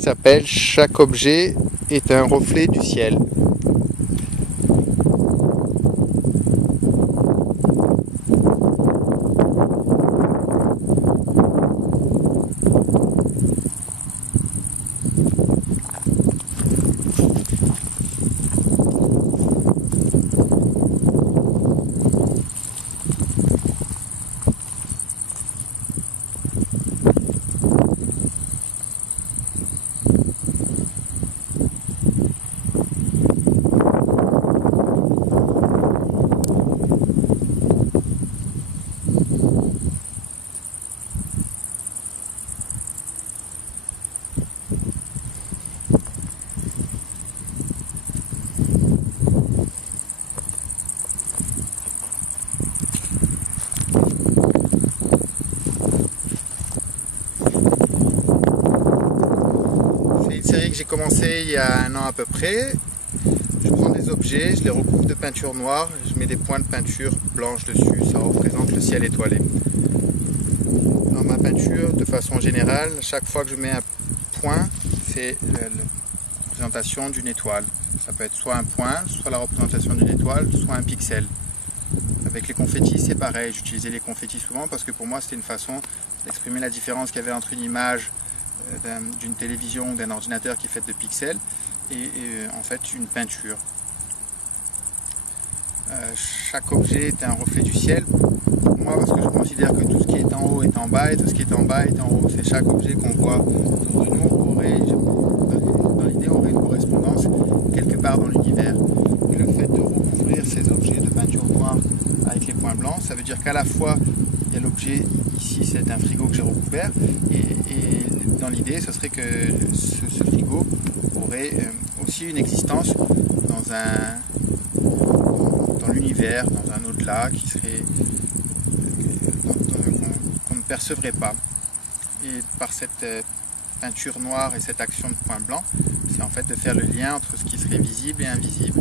s'appelle Chaque objet est un reflet du ciel. C'est une série que j'ai commencé il y a 1 an à peu près. Je prends des objets, je les recouvre de peinture noire, je mets des points de peinture blanche dessus, ça représente le ciel étoilé. Dans ma peinture, de façon générale, chaque fois que je mets un point, c'est la représentation d'une étoile. Ça peut être soit un point, soit la représentation d'une étoile, soit un pixel. Avec les confettis, c'est pareil, j'utilisais les confettis souvent parce que pour moi c'était une façon d'exprimer la différence qu'il y avait entre une image d'une télévision ou d'un ordinateur qui est faite de pixels et en fait une peinture. Chaque objet est un reflet du ciel pour moi parce que je considère que tout ce qui est en haut est en bas et tout ce qui est en bas est en haut. C'est chaque objet qu'on voit autour de nous dans l'idée aurait une correspondance quelque part dans l'univers. Et le fait de recouvrir ces objets de peinture noire avec les points blancs, ça veut dire qu'à la fois il y a l'objet ici, c'est un frigo que j'ai recouvert et dans l'idée ce serait que ce frigo aurait aussi une existence dans l'univers, dans un au-delà qui serait qu'on ne percevrait pas. Et par cette peinture noire et cette action de point blanc, c'est en fait de faire le lien entre ce qui serait visible et invisible.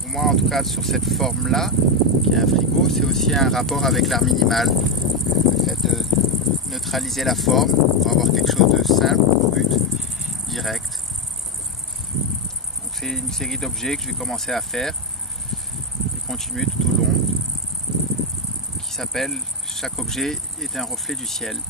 Pour moi, en tout cas, sur cette forme-là, qui est un frigo, c'est aussi un rapport avec l'art minimal. Le fait de neutraliser la forme pour avoir quelque chose de simple, brut, direct. Donc c'est une série d'objets que je vais commencer à faire et continuer tout au long, qui s'appelle Chaque objet est un reflet du ciel.